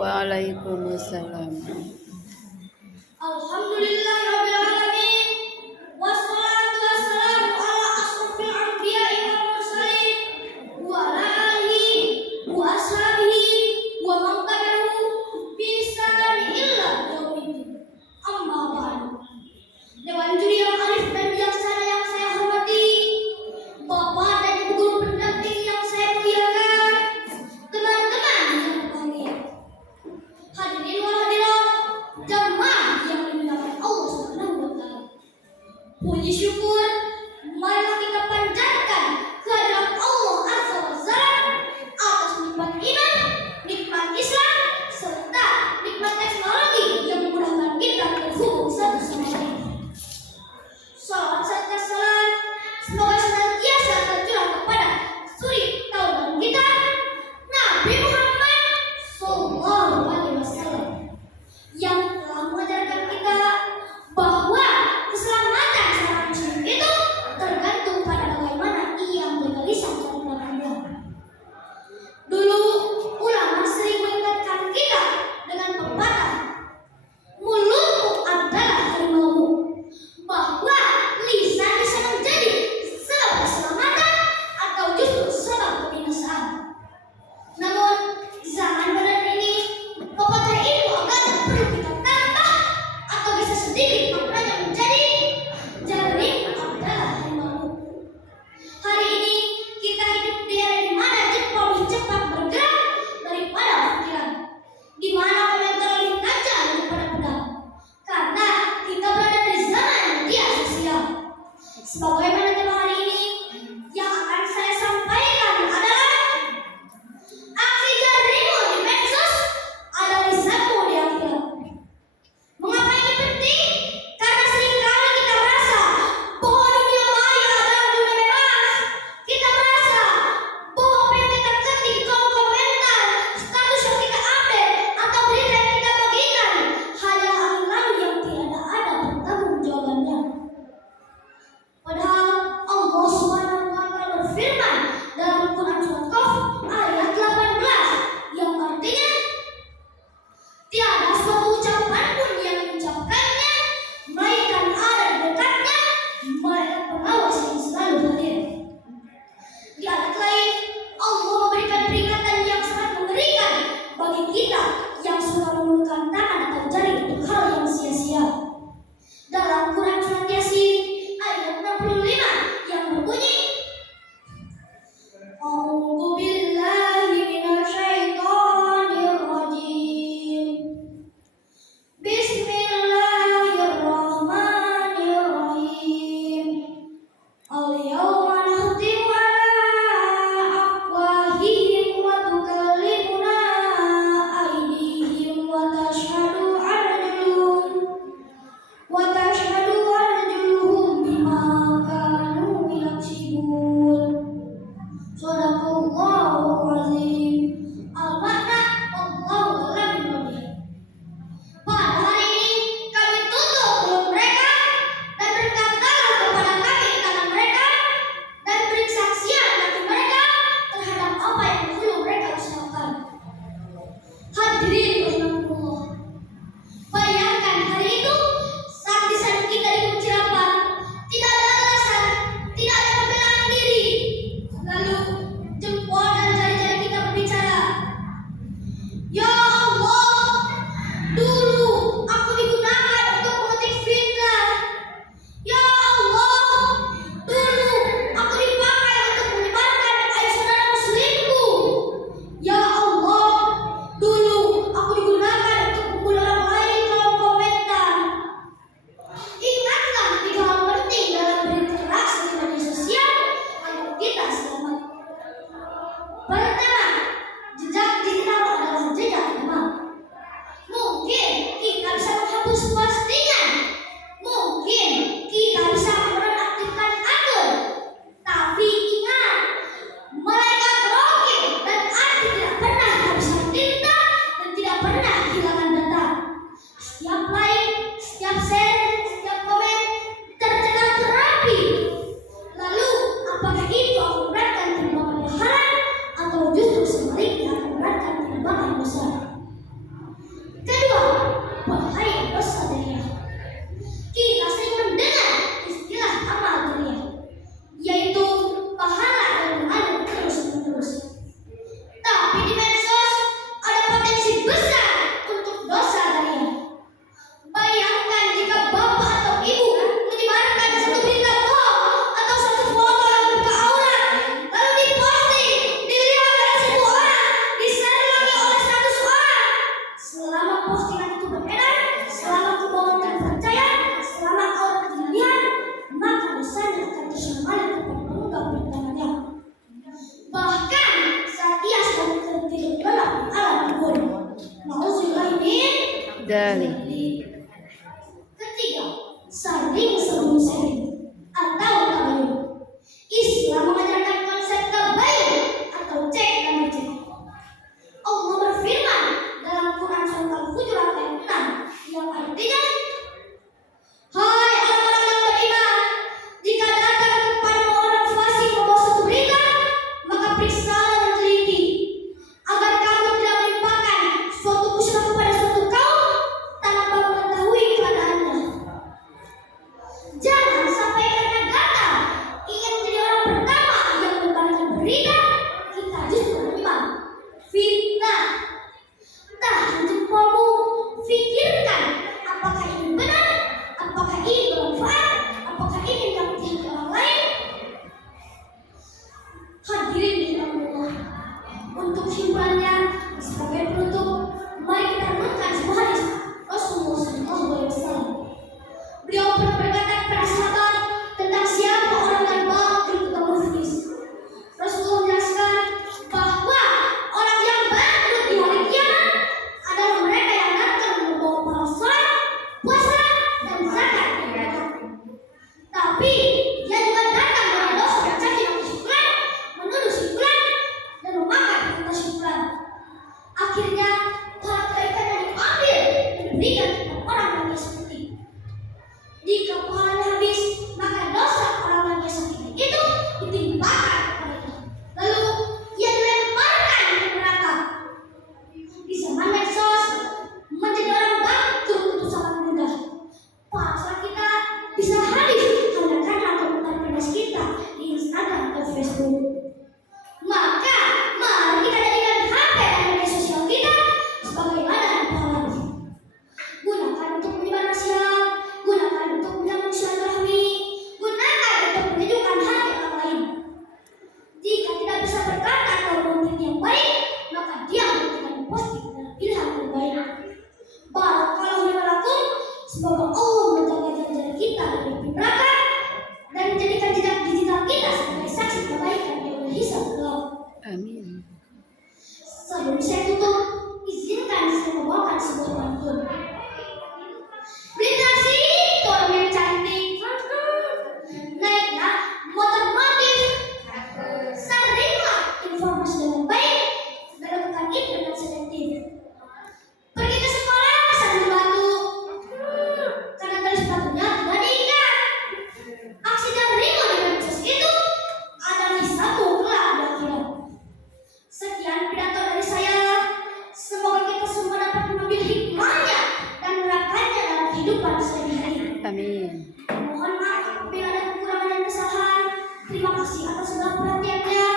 Waalaikumsalam. Alhamdulillahirabbil alamin wassalatu wassalamu ala asrofil anbiya'i wal mursalin wa ala alihi wa ashabihi wa man tabi'ahu bi ihsanin illa yaumiddin. Amma ba'du. Dewan juri yang arif dan bijaksana yang saya hormati, Bapak dan Ibu guru pendamping yang saya muliakan, teman-teman yang berbahagia, hadirin wal hadirat, jamaah yang dimuliakan Allah Subhanahu wa taala. Puji syukur marilah kita panjatkan kehadirat Allah Azza wa Jalla atas nikmat iman, nikmat Islam, serta nikmat teknologi yang memudahkan kita berhubung satu sama lain. Salawat serta salam semoga senantiasa tercurah kepada suri tauladan kita, Nabi Muhammad Sallallahu Alaihi Wasallam, yang telah mengajarkan kita bahwa keselamatan seorang muslim itu tergantung pada bagaimana ia menjaga lisan dan tangannya. Dulu ulama sering mengingatkan kita dengan pepatah, mulutmu adalah harimaumu, bahwa lisan bisa menjadi sebab keselamatan atau justru sebab kebinasaan. Namun zaman modern ini pepatah itu agak perlu kita tambah atau bisa sedikit maknanya menjadi jaring adalah harimau. Hari ini kita hidup di era di mana jempol lebih cepat bergerak daripada pikiran, di mana komentar lebih tajam daripada pedang, karena kita berada di zaman media sosial. Sebagaimana tema hari ini yang akan saya sampaikan adalah aksi jaringmu di medsos adalah lisanmu di akhirat. Mengapa ini penting? Karena seringkali kita merasa bahwa dunia maya adalah dunia bebas. Kita merasa bahwa apa yang kita ketik di kolom komentar, status yang kita update, atau berita yang kita bagikan hanya angin lalu yang tiada ada pertanggungjawabannya. Padahal Allah Subhanahu wa taala berfirman dalam Quran surat Qaf ayat 18 yang artinya, tiada suatu ucapan pun yang mengucapkannya melainkan ada di dekatnya malaikat pengawas yang selalu hadir. Di ayat lain Allah memberikan peringatan yang sangat mengerikan bagi kita yang suka menggunakan tangan atau jari untuk hal yang sia-sia. Dalam Quran surat Yasin ayat 65 yang berbunyi, A'udzu billahi minasyaitonir rajim. Bismillahirrahmanirrahim. Al-yawma nakhtimu ala afwahihim wa tukallimuna aydihim wa tashhadu arjuluhum bima kanu yaksibun. Shadaqallahu azim. Al-makna Allahu a'lam bishawab. Pada hari ini kami tutup mulut mereka dan berkatalah kepada kami tangan mereka, dan beri kesaksian bagi mereka terhadap apa yang dulu mereka usahakan. Hadirin rahimakumullah, bayangkan hari itu saat lisan kita dikunci rapat, tidak ada alasan, tidak ada pembelaan diri, lalu jempol dan jari-jari kita berbicara, ya Allah, dulu aku digunakan untuk mengetik fitnah. Ya Allah, dulu aku dipakai untuk menyebarkan aib saudara muslimku. Ya Allah, dulu aku Dalik. Ketiga, saling sharing atau tabayun. Islam mengajarkan konsep tabayun atau cek dan dicek. Allah berfirman dalam Quran surat Al-Hujurat ayat 6 yang artinya, hai orang-orang yang beriman, jika datang kepada orang fasik membawa suatu berita, maka periksalah dan teliti agar kamu tidak menimpakan suatu musibah kepada suatu kaum tanpa mengetahui keadaannya. Jangan sampai karena datang ingin menjadi orang pertama yang menyebarkan berita, kita justru beriman. Fitnah. Tahan jempolmu, fikirkan apakah ini benar, apakah ini bermanfaat, apakah ini menyakiti orang lain. Hadirin dirahmati, untuk kesimpulannya sebagai penutup, mari kita renungkan sebuah hadis Rasulullah SAW. Beliau pernah berkata kepada sahabat tentang siapa orang yang bangkrut atau muflis. Rasulullah menjelaskan bahwa orang yang bangkrut di hari kiamat adalah mereka yang datang membawa pahala salat, puasa, dan zakat. Tapi dia juga datang dengan dosa mencaci maki si fulan, menuduh si fulan, dan memakan harta si fulan. Akhirnya para kebaikannya diambil dan diberikan kepada orang yang dia sakiti. Jika pahalanya habis, maka dosa orang yang dia sakiti itu ditimpakan kepadanya. Lalu ia dilemparkan ke neraka. Di zaman medsos, menjadi orang bangkrut itu sangat mudah. Pulsa kita bisa habis hanya karena komentar kita di Instagram atau Facebook. Maka mari kita jadikan HP dan media sosial kita sebagai ladang pahala. Gunakan untuk menyebar nasihat, gunakan untuk menjaga silaturahmi, gunakan untuk menyejukkan hati orang lain. Jika tidak bisa berkata atau konten yang baik, maka diam dengan positif dan ilham yang baik. Barakallahu li wa lakum. Semoga Allah menjaga jari kita dari neraka dan menjadikan jejak digital kita sebagai saksi kebaikan yang berhisab kelak. Amin. Sebelum saya tutup, izinkan saya membawakan sebuah pantun. Beli taksi, orang yang cantik, naiklah motor motif, saringlah informasi dengan baik, dan lakukan itu dengan selektif. Pergi ke sekolah sambil batuk, karena tali sepatunya tidak diikat. Aksi dan ringo dengan proses itu adalah hisabmu kelak di akhirat. Sekian pidato dari saya. Semoga kita semua dapat mengambil hikmahnya dan menerapkannya dalam kehidupan sehari-hari. Amin. Mohon maaf bila ada kekurangan dan kesalahan. Terima kasih atas segala perhatiannya.